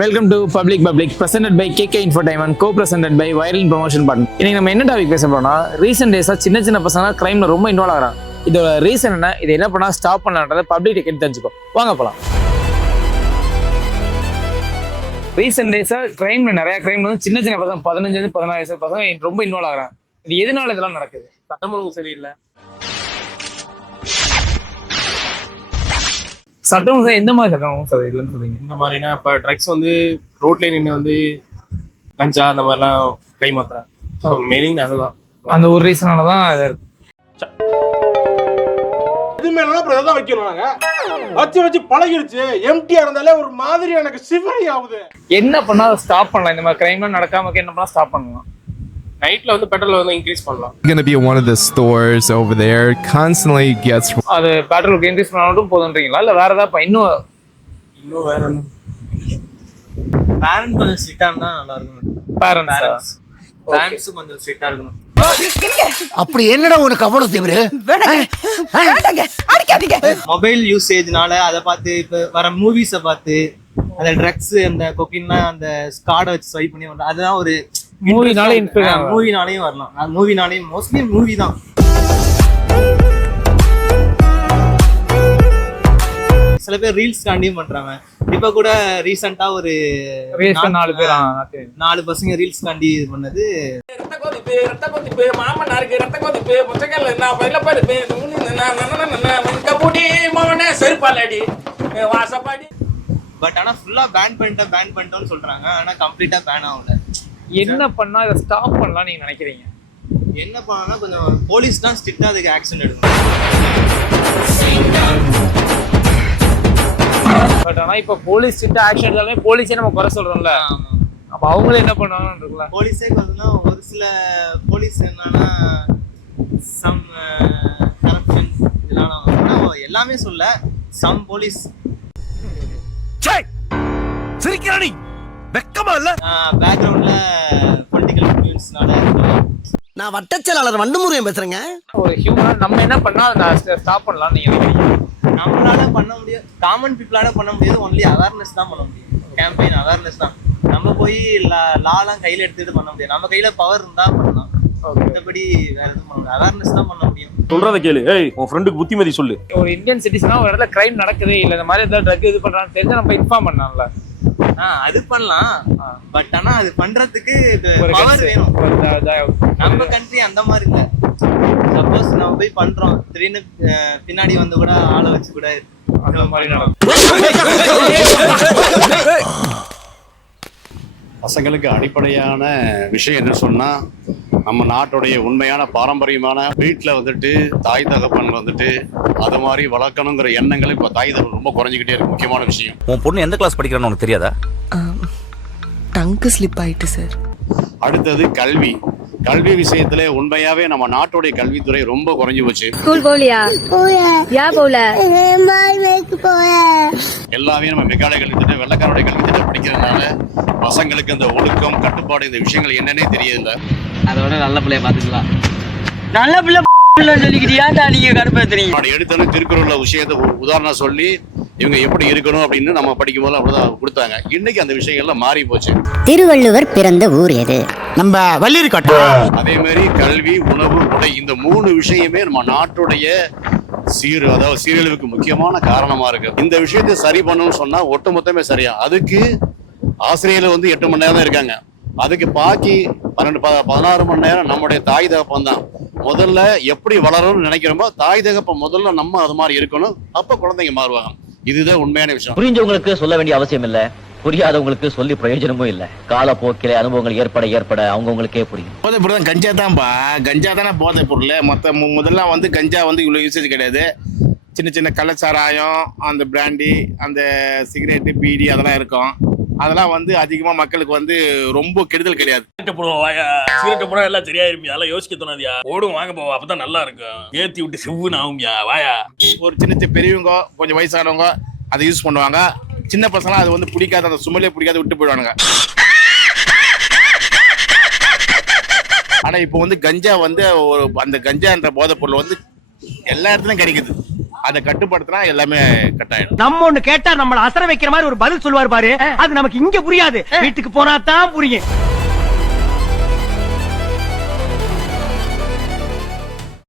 Welcome to public presented by KK Infotainment, co-presented by Viral Promotion Partner. இன்னைக்கு நம்ம என்ன topic பேச போறோம்னா, ரீசெண்ட் டேஸா சின்ன பசங்க கிரைம்ல ரொம்ப இன்வால்வ் ஆகுறாங்க. இதோட ரீசன் என்ன, இதை என்ன பண்ணா ஸ்டாப் பண்ணலான்றத பப்ளிக் கேட்டு தெரிஞ்சுக்கோ. வாங்க போலாம். ரீசெண்ட் டேஸா கிரைம்ல நிறைய கிரைம் வந்து சின்ன பசங்க 15-16 வயசு பசங்க ரொம்ப இன்வால்வ் ஆகுறாங்க. இது எதனால இதெல்லாம் நடக்குது? சட்டம் ஒழுங்கு சரியில்லை. சட்டம் எந்த மாதிரி சட்டம் சார் இல்லைன்னு சொல்றீங்க? இந்த மாதிரினா இப்போ ட்ரக்ஸ் வந்து ரோட்ல நின்று வந்து கஞ்சா அந்த மாதிரிலாம் கை மாத்துறாங்க. மெயினிங் அதுதான், அந்த ஒரு ரீசனால தான் இது இருக்கு. இது மேலாம் அப்புறம் தான் வைக்கணும். நாங்க வச்சு பழகிடுச்சு. எம்டிஆர் இருந்தாலே ஒரு மாதிரி எனக்கு சிவரி ஆகுது. என்ன பண்ணா ஸ்டாப் பண்ணலாம்? இந்த மாதிரி கிரைம்லாம் நடக்காம என்ன பண்ணா ஸ்டாப் பண்ணலாம்? நைட்ல வந்து பெட்ரோல் வந்து இன்க்ரீஸ் பண்ணலாம். Gonna be one of the stores over there constantly gets அது பெட்ரோலுக்கு இன்க்ரீஸ் பண்ணாலும் போதுன்றீங்களா, இல்ல வேற ஏதாவது இன்னும் வேற என்ன? பேரண்ட் கொஞ்சம் ஸ்ட்ரிக்டா இருந்தா நல்லா இருக்கும். பேரண்ட்ஸ் கொஞ்சம் ஸ்ட்ரிக்டா இருக்கணும். அப்படி என்னடா உனக்கு அவ்வளவு தீவிர? மொபைல் யூசேஜ்னால அதை பார்த்து இப்ப வர மூவிஸை பார்த்து அந்த ட்ரக்ஸ் அந்த கொக்கின்லாம் அந்த கார்டை வச்சு ஸ்வைப் பண்ணி வரலாம். அதுதான் ஒரு மூவினாலையும் வரலாம். மூவினாலையும் மோஸ்ட்லி மூவி தான். சில பேர் ரீல்ஸ் காண்டியும் பண்றாங்க. இப்ப கூட ரீசெண்டா ஒரு 4 பசங்க ரீல்ஸ் காண்டி இது பண்ணது. பட் ஆனா ஃபுல்லா பேன் பண்ணிட்டோம்னு சொல்றாங்க. ஆனா கம்ப்ளீட்டா பேன் ஆகல. என்ன பண்ணா இதை ஸ்டாப் பண்ணலாம் நீங்க நினைக்கிறீங்க? என்ன பண்ணா கொஞ்சம் போலீஸ் தான் ஸ்ட்ரிக்டா அதுக்கு ஆக்ஷன் எடுக்கணும். பட் ஆனா இப்ப போலீஸ் ஸ்ட்ரிக்டா ஆக்ஷன் எடுத்தாலுமே போலீஸே நம்ம குறை சொல்றோம்ல, அப்ப அவங்களும் என்ன பண்ணுவாங்கன்னு இருக்குல்ல. போலீஸே கொஞ்சம் ஒரு சில போலீஸ் என்னன்னா சம் கரப்ஷன் இதெல்லாம் எல்லாமே சொல்ல சம் போலீஸ் சிரிக்கிறானி வெக்கமா இல்ல? பேக்ரவுண்ட்ல பொலிட்டிக்கல் இன்ஃப்ளூயன்ஸ்னால இருக்கலாம். நான் வட்டச்செயலாளர் வண்டுமுருகன் பேசுறேங்க. ஒரு ஹியூமனா நம்ம என்ன பண்ணா அதை ஸ்டாப் பண்ணலாம் நீங்க நினைக்கிறீங்க? நம்மளால பண்ண முடியாது, காமன் பீப்புளால பண்ண முடியாது. ஒன்லி அவேர்னஸ் தான் பண்ண முடியும். கேம்பெயின் அவேர்னஸ் தான். நம்ம போய் லாலாம் கையில எடுத்துட்டு பண்ண முடியாது. நம்ம கையில பவர் இருந்தா பண்ணலாம். மற்றபடி வேற எதுவும் பண்ண முடியாது. அவேர்னஸ் தான் பண்ண முடியும். சொல்றத கேளு. ஏய், உன் ஃப்ரெண்டுக்கு புத்திமதி சொல்லு. ஒரு இந்தியன் சிட்டிசனா ஒரு இடத்துல கிரைம் நடக்குது, இல்ல இந்த மாதிரி ஏதாவது ட்ரக் இது பண்றான்னு தெரிஞ்சா நம்ம இன்ஃபார்ம் பண்ணலாம்ல. அது பண்ணலாம். பட் ஆனா அது பண்றதுக்கு பவர் வேணும். நம்ம கண்ட்ரி அந்த மாதிரி இல்ல. சப்போஸ் நம்ம போய் பண்றோம், திடீர்னு பின்னாடி வந்து கூட ஆளை வச்சு கூட அந்த மாதிரி நடக்கும். பசங்களுக்கு அடிப்படையான விஷயம் என்ன சொன்னா, நம்ம நாட்டுடைய உண்மையான பாரம்பரியமான வீட்டில் வந்துட்டு தாய் தகப்பன் வந்துட்டு அதை மாதிரி வளர்க்கணுங்கிற எண்ணங்கள் இப்போ தாய் தகப்பன் ரொம்ப குறைஞ்சிக்கிட்டே இருக்கு. முக்கியமான விஷயம். உன் பொண்ணு எந்த கிளாஸ் படிக்கிறான்னு உனக்கு தெரியாதா? டங்கு ஸ்லிப் ஆயிட்டு சார். அடுத்தது கல்வி. கல்வி விஷயத்துல உண்மையாவே நம்ம நாட்டுடைய கல்வித்துறை ரொம்ப குறைஞ்சு போச்சு. ஸ்கூல் போலியா? யா போல எல்லாமே நம்ம மெக்கானிக் கல்வி திட்டம், வெள்ளக்காரோடைய கல்வி திட்டம் படிக்கிறதுனால பசங்களுக்கு இந்த ஒழுக்கம் கட்டுப்பாடு இந்த விஷயங்கள் என்னன்னே தெரியல. அதோட நல்ல பிள்ளைய பாத்துக்கலாம். நல்ல பிள்ளை சொல்லிக்கிட்டியா நீங்க கடுப்பேத்துறீங்க. எடுத்தோன்னு திருக்குறள் விஷயத்தை உதாரணம் சொல்லி இவங்க எப்படி இருக்கணும் அப்படின்னு நம்ம படிக்கும் போது அப்படிதான் கொடுத்தாங்க. இன்னைக்கு அந்த விஷயங்கள்லாம் மாறி போச்சு. திருவள்ளுவர் பிறந்த ஊர் எது? நம்ம வள்ளியூர்காட்டு. அதே மாதிரி கல்வி, உணவு, உடை, இந்த 3 விஷயமே நம்ம நாட்டுடைய அதாவது சீரழிவுக்கு முக்கியமான காரணமா இருக்கு. இந்த விஷயத்தை சரி பண்ணணும்னு சொன்னா ஒட்டுமொத்தமே சரியா. அதுக்கு ஆசிரியர்கள் வந்து 8 மணி நேரம் தான் இருக்காங்க. அதுக்கு பாக்கி 12-16 மணி நேரம் நம்முடைய தாய் தகப்பன் தான். முதல்ல எப்படி வளரணும்னு நினைக்கிறோமோ தாய் தகப்பன் முதல்ல நம்ம அது மாதிரி இருக்கணும். அப்ப குழந்தைங்க மாறுவாங்க. இதுதான் உண்மையான விஷயம். புரிஞ்சவங்களுக்கு சொல்ல வேண்டிய அவசியம் இல்ல, புரியாதவங்களுக்கு சொல்லி பிரயோஜனமும் இல்ல. காலப்போக்கில அனுபவங்கள் ஏற்பட அவங்கவுங்களுக்கே புரியும். போதைப் பொருள் கஞ்சா தான்ப்பா. கஞ்சா தானே போதைப் பொருள். முதல்ல வந்து கஞ்சா வந்து இவ்வளவு யூசேஜ் கிடையாது. சின்ன கள்ளச்சாராயம், அந்த பிராண்டி, அந்த சிகரெட்டு, பீடி அதெல்லாம் இருக்கும். அதெல்லாம் வந்து அதிகமா மக்களுக்கு வந்து ரொம்ப கெடுதல் கிடையாது. சிகரெட் போனா எல்லாம் சரியாயிருமியா? அதெல்லாம் யோசிக்க தோணாதியா? ஓடும் வாங்க போவா, அப்பதான் நல்லா இருக்கும். ஏத்தி விட்டு செவ்வுன்னு ஆகுமியா? வாயா. ஒரு சின்ன பெரியவங்க, கொஞ்சம் வயசானவங்க அதை யூஸ் பண்ணுவாங்க. சின்ன பசங்க அது வந்து பிடிக்காத, அந்த சுமலே பிடிக்காத விட்டு போயிடுவானுங்க. ஆனா இப்போ வந்து கஞ்சா வந்து அந்த கஞ்சான்ற போதைப் பொருள் வந்து எல்லா இடத்துலயும் கிடைக்குது. அதை கட்டுப்படுத்தினா எல்லாமே கட்டாயிடும். நம்ம ஒண்ணு கேட்டா நம்மள அசர வைக்கிற மாதிரி ஒரு பதில் சொல்லுவார் பாரு, அது நமக்கு இங்க புரியாது, வீட்டுக்கு போனா தான் புரியும்.